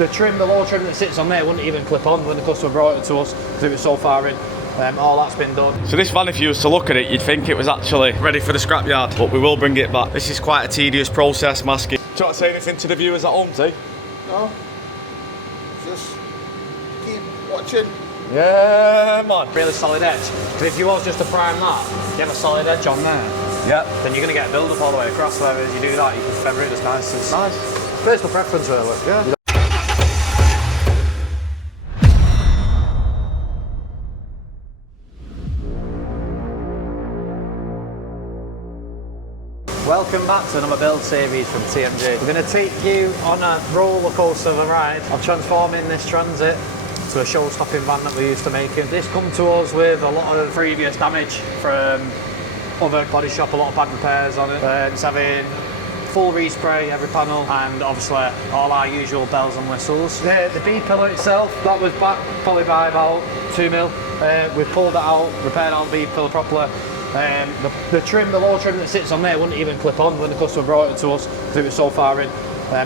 The trim, the low trim that sits on there wouldn't even clip on when the customer brought it to us because it was so far in. All that's been done. So this van, if you was to look at it, you'd think it was actually ready for the scrapyard, but we will bring it back. This is quite a tedious process, masking. Do you want to say anything to the viewers at home, T? No. Just keep watching. Yeah, man. Really solid edge. Because if you was just to prime that, you have a solid edge on there. Yeah. Then you're going to get a build up all the way across. Whereas you do that, you can feather it as nice as. Nice. Personal preference, really. Yeah. Welcome back to another build series from TMG. We're going to take you on a roller coaster of a ride of transforming this Transit to a show-stopping van that we're used to making. This come to us with a lot of previous damage from other body shop, a lot of bad repairs on it. It's having full respray every panel, and obviously all our usual bells and whistles. The B pillar itself, that was back probably by about 2 mil. We've pulled it out, repaired out the B pillar properly. The trim, the low trim that sits on there wouldn't even clip on when the customer brought it to us because it was so far in.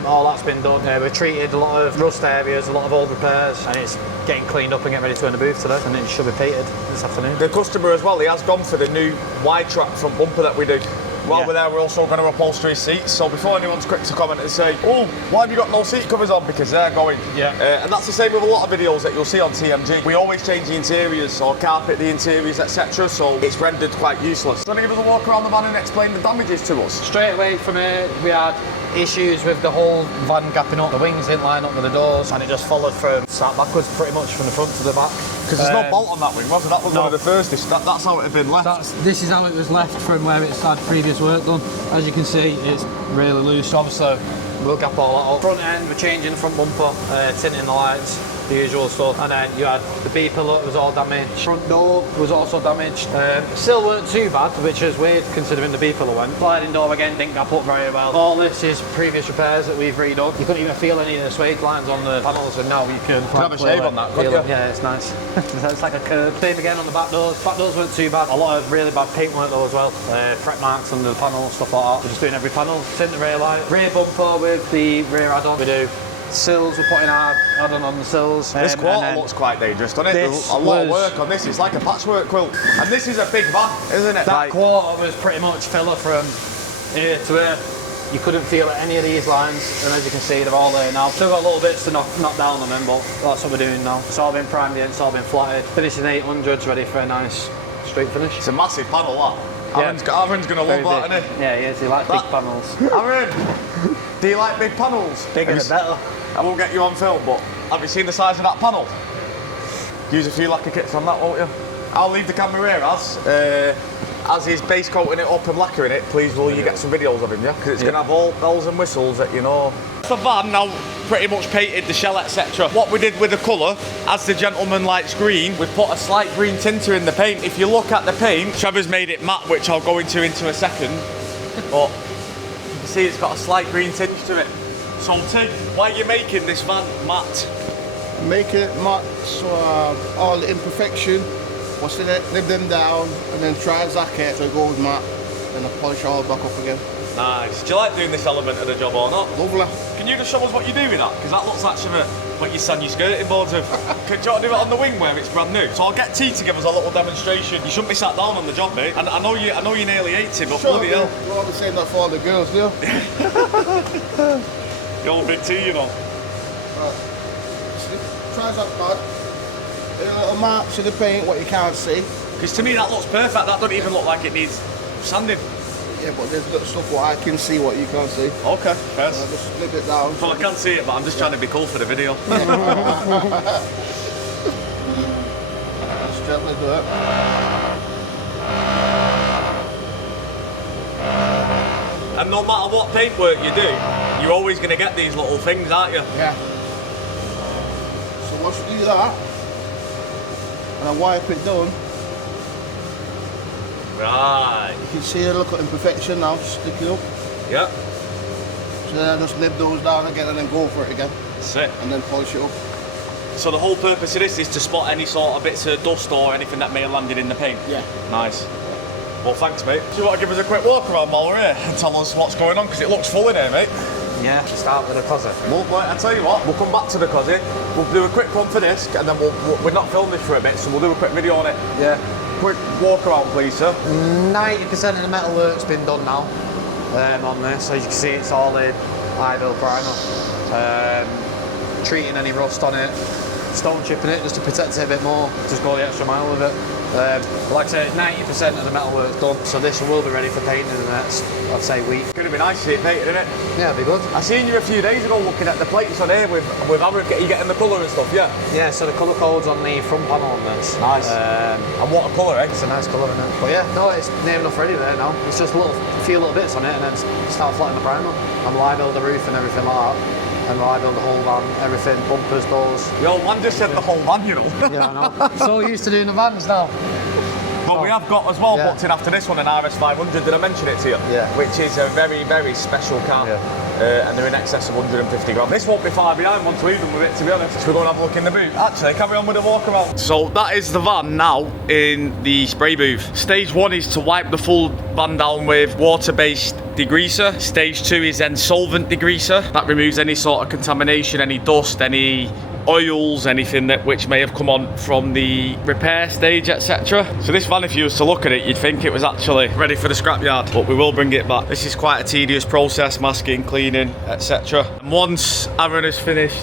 All that's been done. We've treated a lot of rust areas, a lot of old repairs, and it's getting cleaned up and getting ready to go in the booth today, and it should be painted this afternoon. The customer as well, he has gone for the new Widetrack front bumper that we do. While we're there, we're also going to upholster his seats. So before anyone's quick to comment and say, oh, why have you got no seat covers on? Because they're going. Yeah. And that's the same with a lot of videos that you'll see on TMG. We always change the interiors or carpet the interiors, etc. So it's rendered quite useless. Going to give us a walk around the van and explain the damages to us. Straight away from here, we had issues with the whole van gapping up. The wings didn't line up with the doors, and it just followed from start backwards pretty much from the front to the back. Because there's no bolt on that wing, was there? That was one of the first. That's how it had been left. This is how it was left from where it's had previous work done. As you can see, it's really loose. Obviously, we'll gap all that up. Front end, we're changing the front bumper, tinting the lights, the usual stuff. And then you had the B pillar was all damaged. Front door was also damaged. Still weren't too bad, which is weird considering the B pillar went. Sliding door again didn't gap up very well. All this is previous repairs that we've redone. You couldn't even feel any of the swage lines on the panels, and now you can have a shave on that, couldn't you? Yeah, it's nice. It's like a curve. Same again on the back doors. Back doors weren't too bad. A lot of really bad paintwork though as well. Prep marks under the panel, stuff like that. We're just doing every panel. Tint the rear light. Rear bumper with the rear add-on. We do sills, we're putting our add-on on the sills. This quarter looks quite dangerous, doesn't it? There's a lot of work on this. It's like a patchwork quilt. And this is a big van, isn't it? That quarter was pretty much filler from here to here. You couldn't feel any of these lines, and as you can see, they're all there now. Still got little bits to knock down on them, but that's what we're doing now. It's all been primed in, it's all been flatted. Finishing 800s, ready for a nice straight finish. It's a massive panel, that. Yeah. Aaron's going to love that, isn't he? Yeah, he is. He likes big panels. Aaron, do you like big panels? Bigger the better. I won't get you on film, but have you seen the size of that panel? Use a few lacquer kits on that, won't you? I'll leave the camera here as he's base coating it up and lacquering it. Please will you get some videos of him, yeah? Because it's going to have all bells and whistles that you know. The van now pretty much painted the shell, etc. What we did with the colour, as the gentleman likes green, we put a slight green tinter in the paint. If you look at the paint, Trevor's made it matte, which I'll go into a second. But you can see it's got a slight green tinge to it. So Tig, why are you making this van matte? Make it matte so all the imperfection, what's in it, nib them down, and then transact it so it goes matte, and I polish it all back up again. Nice. Do you like doing this element of the job or not? Lovely. Can you just show us what you do with that? Because that looks actually what you sand your skirting boards with. Can you do it on the wing where it's brand new? So I'll get T to give us a little demonstration. You shouldn't be sat down on the job, mate. And I know you're nearly 80, but Sure, bloody hell. we're all the same that for all the girls, do you? You're all big T, you know. Right. Transact pad. Little marks in the paint, what you can't see. Because to me that looks perfect. That doesn't even look like it needs sanding. Yeah, but there's little stuff what I can see, what you can't see. Okay, fair. So I just flip it down. Well, I can't see it, but I'm just trying to be cool for the video. Just gently do it. And no matter what paintwork you do, you're always going to get these little things, aren't you? Yeah. So once you do that, and I wipe it down, Right. you can see a little imperfection now sticking up. Yep. So then I just nib those down again and then go for it again. That's it. And then polish it up. So the whole purpose of this is to spot any sort of bits of dust or anything that may have landed in the paint? Yeah. Nice. Well, thanks, mate. Do you want to give us a quick walk around while we're here and tell us what's going on? Because it looks full in here, mate. Yeah, we start with the cosy. Lovely. I tell you what, we'll come back to the cosy. We'll do a quick run for this, and then we're not filming this for a bit, so we'll do a quick video on it. Yeah. Quick walk around, please, sir. 90% of the metal work's been done now on this. As you can see, it's all in high-build primer. Treating any rust on it, stone chipping it just to protect it a bit more, just go the extra mile with it. Like I said, 90% of the metal work's done, so this will be ready for painting in the next, I'd say, week. It's going to be nice to see it painted, isn't it? Yeah, it'll be good. I seen you a few days ago looking at the plates on here with Aaron, you getting the colour and stuff, yeah? Yeah, so the colour code's on the front panel on this. Nice. And what a colour, eh? It's a nice colour in it. But yeah, no, it's near enough ready there now. It's just a few little bits on it and then start flattening the primer. And we'll build the roof and everything like that. And we'll build the whole van, everything, bumpers, doors. Yo, man just said the whole van, you know. Yeah, I know. So used to doing the vans now. But we have got as well booked in after this one an RS500, did I mention it to you? Yeah. Which is a very, very special car. Yeah. And they're in excess of 150 grand. This won't be far behind once we're done with it, to be honest. So we're going to have a look in the boot. Actually, carry on with the walk around. So that is the van now in the spray booth. Stage 1 is to wipe the full van down with water-based degreaser. Stage 2 is then solvent degreaser. That removes any sort of contamination, any dust, any oils, anything which may have come on from the repair stage, etc. So this van, if you was to look at it, you'd think it was actually ready for the scrapyard, but we will bring it back. This is quite a tedious process, masking, cleaning, etc. And once Aaron has finished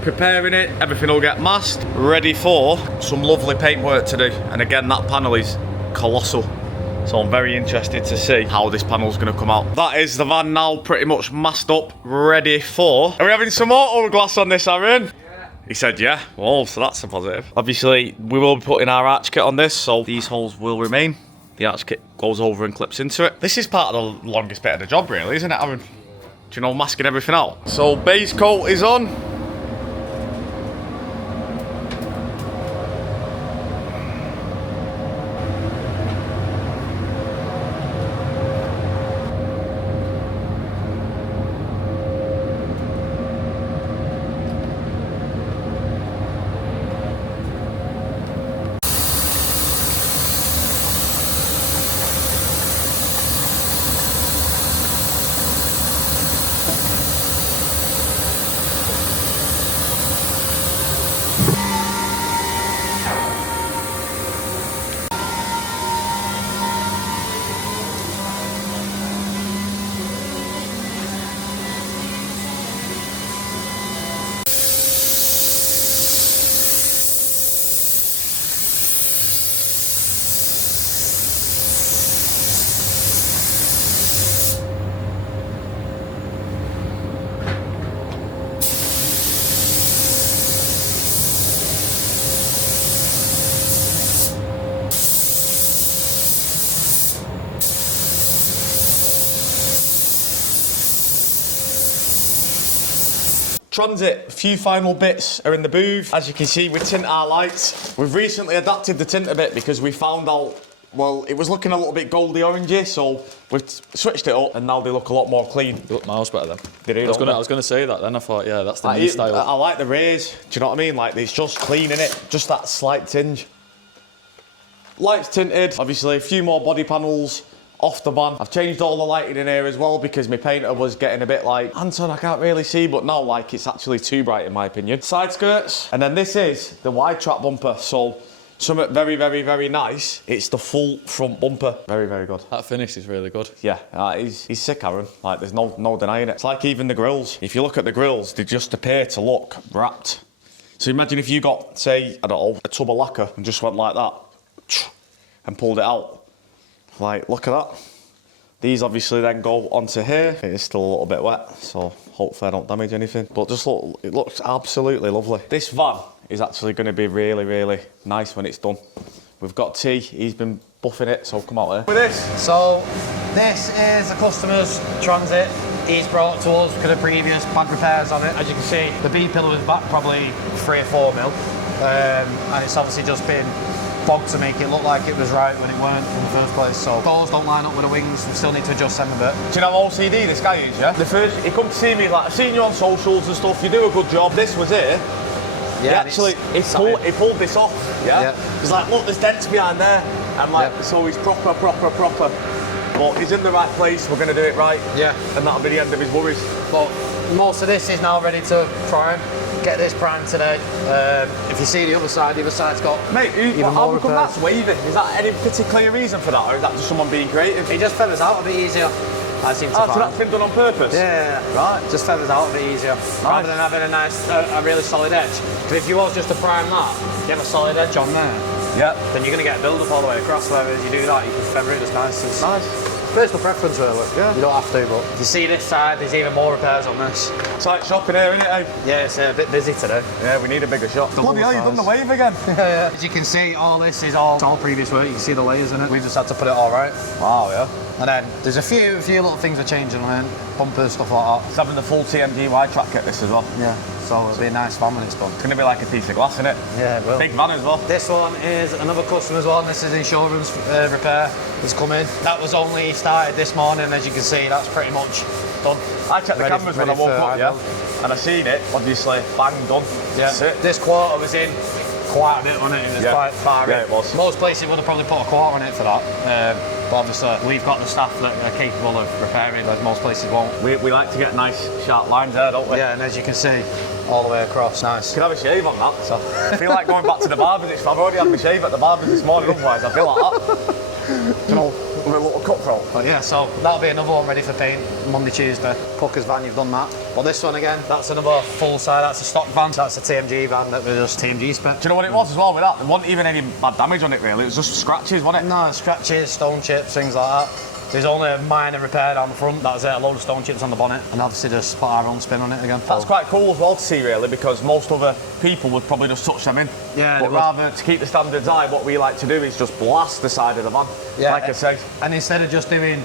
preparing it, everything will get masked, ready for some lovely paintwork to do. And again, that panel is colossal. So I'm very interested to see how this panel's going to come out. That is the van now pretty much masked up, ready for... Are we having some auto glass on this, Aaron? He said, yeah. Well, so that's a positive. Obviously, we will be putting our arch kit on this, so these holes will remain. The arch kit goes over and clips into it. This is part of the longest bit of the job, really, isn't it, Aaron? Do you know, masking everything out? So, base coat is on. Transit, a few final bits are in the booth. As you can see, we tint our lights. We've recently adapted the tint a bit because we found out, well, it was looking a little bit goldy orangey, so we've switched it up and now they look a lot more clean. They look miles better then. They do, I was going to say that then. I thought, yeah, that's the new style. I like the rays. Do you know what I mean? Like, it's just clean, innit? Just that slight tinge. Lights tinted. Obviously, a few more body panels off the van. I've changed all the lighting in here as well because my painter was getting a bit like, Anton, I can't really see, but now like it's actually too bright in my opinion. Side skirts, and then this is the Widetrack bumper. So something very, very, very nice. It's the full front bumper. Very, very good. That finish is really good. Yeah, he's sick, Aaron. Like, there's no denying it. It's like even the grills. If you look at the grills, they just appear to look wrapped. So imagine if you got, say, I don't know, a tub of lacquer and just went like that and pulled it out. Like, look at that. These obviously then go onto here. It is still a little bit wet, so hopefully I don't damage anything. But just look, it looks absolutely lovely. This van is actually going to be really, really nice when it's done. We've got T, he's been buffing it, so come out here. With this. So, this is a customer's Transit. He's brought to us because of previous bad repairs on it. As you can see, the B-pillar was back probably 3 or 4 mil. And it's obviously just been bogged to make it look like it was right when it weren't in the first place. So doors don't line up with the wings, we still need to adjust them a bit. Do you know OCD this guy is, yeah? The first, he come to see me, like, I've seen you on socials and stuff, you do a good job. This was it. Yeah, he pulled this off, yeah? He's like, look, there's dents behind there. I'm like, so he's proper. but he's in the right place. We're going to do it right. Yeah. And that'll be the end of his worries. But most of this is now ready to prime. Get this primed today. If you see the other side's got Mate, how come that's waving? Is that any particular reason for that, or is that just someone being creative? It just feathers out a bit easier. I seem to so find. that's been done on purpose? Yeah, right. Just feathers out a bit easier. Rather than having a really solid edge. Because if you was just to prime that, you have a solid edge on there. Yeah. Then you're going to get a build up all the way across, whereas you do that, you can feather it as nice as... Nice. Personal preference really. Yeah. You don't have to, but... If you see this side, there's even more repairs on this. It's like shopping here, isn't it, eh? Yeah, it's a bit busy today. Yeah, we need a bigger shop. Bloody hell, you've done the wave again. Yeah. As you can see, all this is all previous work. You can see the layers in it. We just had to put it all right. Wow, yeah. And then there's a few little things we're changing on it. Bumpers, stuff like that. It's having the full TMG Widetrack kit this as well. Yeah. So it'll be a nice van when it's done. It's going to be like a piece of glass, isn't it? Yeah, it will. Big van as well. This one is another customer's one. This is insurance repair that's come in. That was only started this morning. As you can see, that's pretty much done. I checked the cameras when I woke up, yeah, and I seen it, obviously, bang, done. Yeah. That's it. This quarter was in quite a bit on it. It was quite far in. Yeah, it was. Most places would have probably put a quarter on it for that. But obviously, we've got the staff that are capable of repairing, whereas most places won't. We like to get nice, sharp lines there, don't we? Yeah, and as you can see, all the way across, nice. Can have a shave on that, so. I feel like going back to the barbers. I've already had my shave at the barbers this morning, otherwise I feel like that. You know, with a little cutthroat. But yeah, so that'll be another one ready for paint Monday, Tuesday. Pucker's van, you've done that. Well, this one again, that's another full side, that's a stock van. That's a TMG van that was just TMG spec. Do you know what it was as well with that? There wasn't even any bad damage on it really, it was just scratches, wasn't it? No, scratches, stone chips, things like that. There's only a minor repair down the front, that was it, a load of stone chips on the bonnet, and obviously just put our own spin on it again. That's quite cool as well to see really, because most other people would probably just touch them in. Yeah, but rather to keep the standards high, what we like to do is just blast the side of the van, like I say. And instead of just doing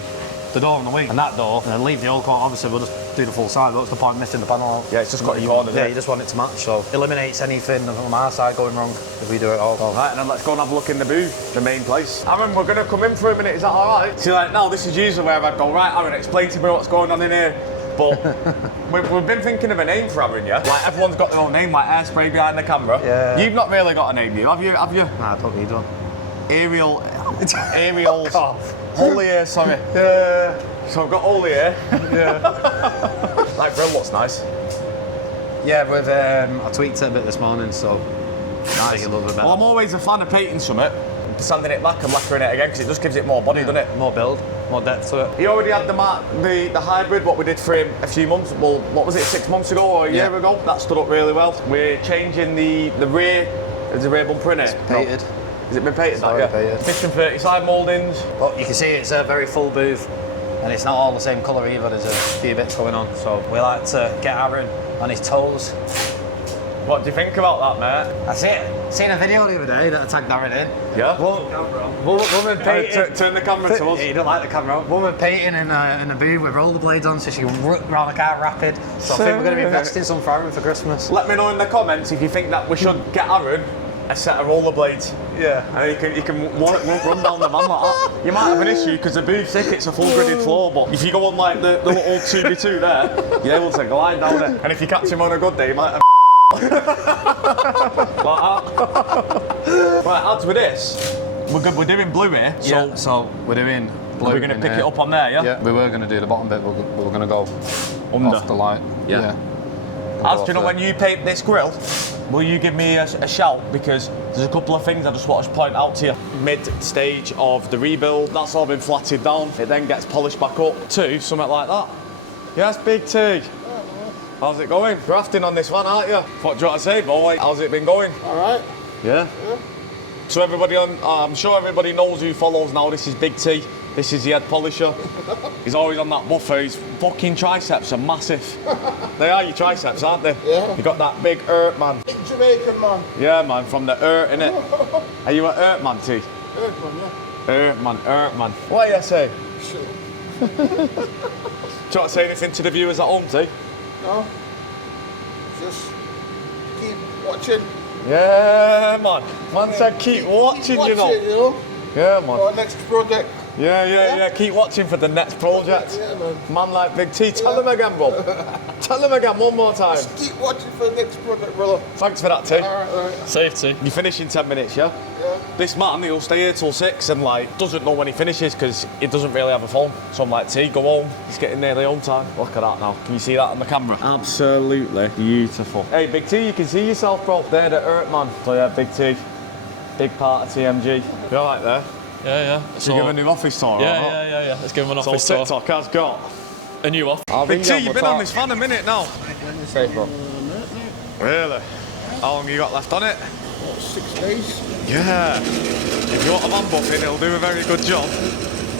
the door on the wing and that door, and then leave the old coat, obviously we'll just do the full side. What's the point missing the panel out? Yeah, it's just got your corners. Yeah, you just want it to match, so eliminates anything from our side going wrong if we do it all. Right, and then let's go and have a look in the booth, the main place. Aaron, we're going to come in for a minute, is that alright? See, like, now this is usually where I'd go, right, Aaron, explain to me what's going on in here. But we've been thinking of a name for Aaron, yeah? Like, everyone's got their own name, like Airspray behind the camera. Yeah. You've not really got a name, have you? Have you? Nah, I don't need one. Aerial, Holier, sorry. Yeah. So I've got Holier. Yeah. Like, grill looks nice. Yeah, I tweaked it a bit this morning, so nice. A little bit better. Well, I'm always a fan of painting something, sanding it back and lacquering it again, because it just gives it more body, doesn't it? More build, more depth to it. He already had the hybrid, what we did for him a few months, well, what was it, 6 months ago or a year ago? That stood up really well. We're changing the rear, is the rear bumper in it? It's painted. No. Has it been painted? It's painted. 50 and 30 side mouldings. But you can see it's a very full booth, and it's not all the same colour either, there's a few bits going on. So we like to get Aaron on his toes. What do you think about that, mate? That's it. Seen a video the other day that I tagged Aaron in. Yeah? Woman painting. Turn the camera to us. You don't like the camera. Woman painting in a booth with rollerblades on so she can run around the car rapid. So I think we're going to be investing some for Aaron for Christmas. Let me know in the comments if you think that we should get Aaron a set of rollerblades. Yeah. And you can run down the van like that. You might have an issue because the booth's thick, it's a full gridded floor, but if you go on like the little 2x2 there, you're able to glide down it. And if you catch him on a good day, you might have like that. Right, adds with this, we're doing blue here. So we're doing blue. We're going to pick it up on there, yeah? Yeah, we were going to do the bottom bit, but we're going to go under off the light. Yeah. As do you know, when you paint this grill, will you give me a shout? Because there's a couple of things I just want to point out to you. Mid-stage of the rebuild, that's all been flatted down. It then gets polished back up to something like that. Yes, Big T. How's it going? Grafting on this one, aren't you? What do you want to say, boy? How's it been going? All right. Yeah? So everybody I'm sure everybody knows who follows now. This is Big T. This is the head polisher. He's always on that buffer. His fucking triceps are massive. They are your triceps, aren't they? Yeah. You got that big man. Jamaican man. Yeah, man, from the innit? Are you a man, T? Man, yeah. man. What do you say? Sure. Do you want to say anything to the viewers at home, T? No. Just keep watching. Yeah, man. Man said keep watching, you know. You know. Yeah, man. Our next project. Yeah. Keep watching for the next project. Yeah, man. Man like Big T. Tell him again, bro. Tell him again one more time. Just keep watching for the next project, brother. Thanks for that, T. All right. Safety. You finish in 10 minutes, yeah? Yeah. This man, he'll stay here till 6 and like doesn't know when he finishes because he doesn't really have a phone. So I'm like, T, go home. It's getting nearly home time. Look at that now. Can you see that on the camera? Absolutely beautiful. Hey, Big T, you can see yourself, bro. They're the Earth man. So yeah, Big T, big part of TMG. You all right there? Yeah. So you give him a new office tour, Yeah. Let's give him an office tour. TikTok has got A new office. Big T, you've been on this van a minute now. Safe, bro. Really? How long you got left on it? 6 days. Yeah. If you want a van buffing, he'll do a very good job.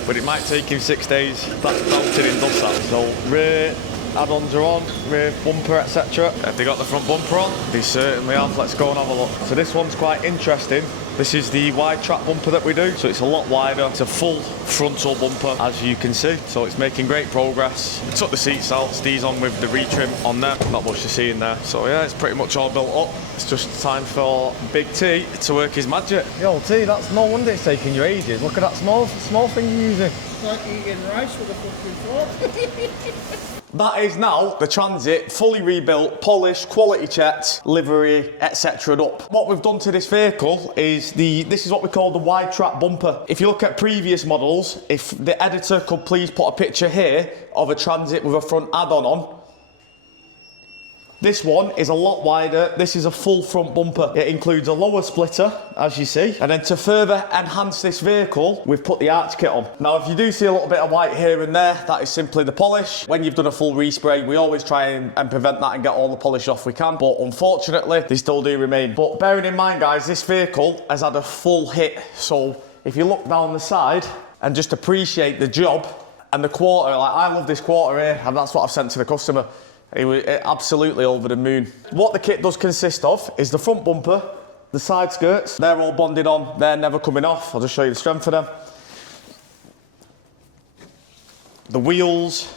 But it might take him 6 days. That's belted in, does that. So rear add-ons are on, rear bumper, etc. Have they got the front bumper on? They certainly have. Let's go and have a look. So this one's quite interesting. This is the Widetrack bumper that we do, so it's a lot wider. It's a full frontal bumper, as you can see. So it's making great progress. We took the seats out, these on with the retrim on there. Not much to see in there. So yeah, it's pretty much all built up. It's just time for Big T to work his magic. Yo, T, that's no wonder it's taking you ages. Look at that small thing you're using. It's like eating rice with a fucking fork. That is now the Transit, fully rebuilt, polished, quality checked, livery, etc. up. What we've done to this vehicle is this is what we call the Widetrack bumper. If you look at previous models, if the editor could please put a picture here of a Transit with a front add-on on. This one is a lot wider. This is a full front bumper. It includes a lower splitter, as you see. And then to further enhance this vehicle, we've put the arch kit on. Now, if you do see a little bit of white here and there, that is simply the polish. When you've done a full respray, we always try and prevent that and get all the polish off we can. But unfortunately, they still do remain. But bearing in mind, guys, this vehicle has had a full hit. So if you look down the side and just appreciate the job and the quarter, like I love this quarter here, and that's what I've sent to the customer. He was absolutely over the moon. What the kit does consist of is the front bumper, the side skirts, they're all bonded on, they're never coming off. I'll just show you the strength of them. The wheels,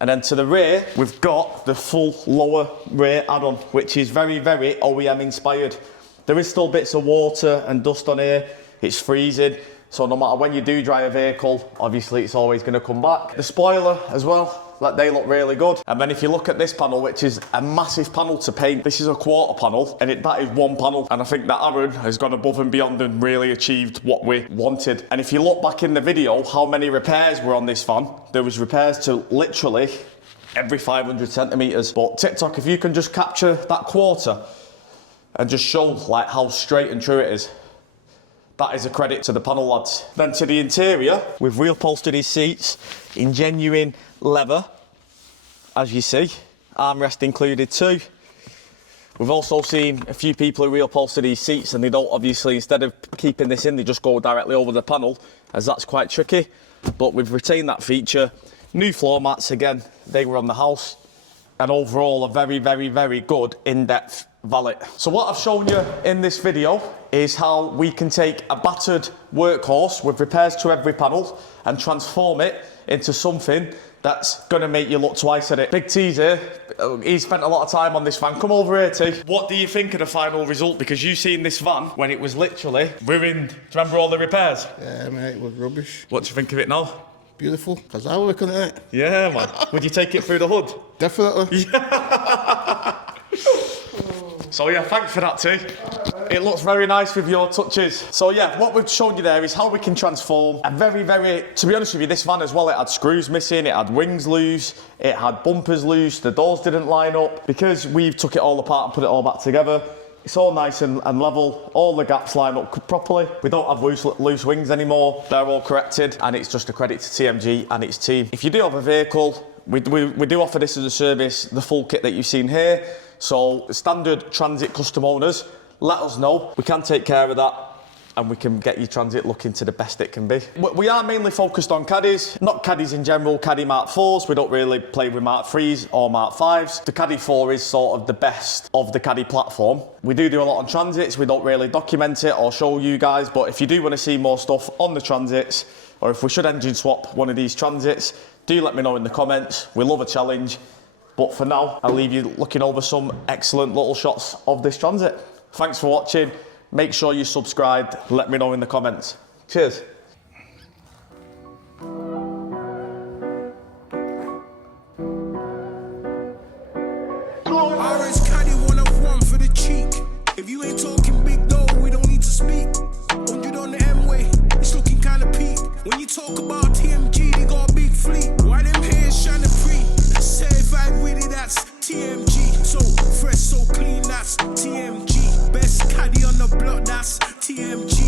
and then to the rear, we've got the full lower rear add-on, which is very, very OEM inspired. There is still bits of water and dust on here. It's freezing. So no matter when you do dry a vehicle, obviously it's always going to come back. The spoiler as well, they look really good. And then if you look at this panel, which is a massive panel to paint, this is a quarter panel, and that is one panel. And I think that Aaron has gone above and beyond and really achieved what we wanted. And if you look back in the video, how many repairs were on this van, there was repairs to literally every 500 centimetres. But TikTok, if you can just capture that quarter and just show like how straight and true it is, that is a credit to the panel lads. Then to the interior, we've reupholstered his seats in genuine leather, as you see. Armrest included too. We've also seen a few people who reupholster these seats and they don't obviously, instead of keeping this in, they just go directly over the panel, as that's quite tricky. But we've retained that feature. New floor mats, again, they were on the house. And overall, a very, very, very good in-depth valet. So what I've shown you in this video is how we can take a battered workhorse with repairs to every panel and transform it into something that's going to make you look twice at it. Big T's here. He's spent a lot of time on this van. Come over here, T. What do you think of the final result? Because you've seen this van when it was literally ruined. Do you remember all the repairs? Yeah, mate, it was rubbish. What do you think of it now? Beautiful, because I was looking at it. Yeah, man. Would you take it through the hood? Definitely. So yeah, thanks for that, T. It looks very nice with your touches. So yeah, what we've shown you there is how we can transform a very, very, to be honest with you, this van as well, it had screws missing, it had wings loose, it had bumpers loose, the doors didn't line up. Because we've took it all apart and put it all back together, it's all nice and level, all the gaps line up properly. We don't have loose wings anymore, they're all corrected, and it's just a credit to TMG and its team. If you do have a vehicle, we do offer this as a service, the full kit that you've seen here. So standard Transit custom owners, let us know. We can take care of that and we can get your Transit looking to the best it can be. We are mainly focused on Caddies, not Caddies in general, Caddy Mark 4s. We don't really play with Mark 3s or Mark 5s. The Caddy 4 is sort of the best of the Caddy platform. We do a lot on Transits. We don't really document it or show you guys, but if you do want to see more stuff on the Transits, or if we should engine swap one of these Transits, do let me know in the comments. We love a challenge. But for now, I'll leave you looking over some excellent little shots of this Transit. Thanks for watching. Make sure you subscribed. Let me know in the comments. Cheers. RS Caddy 101 for the cheek. If you ain't talking big dough, we don't need to speak. You don't TMG.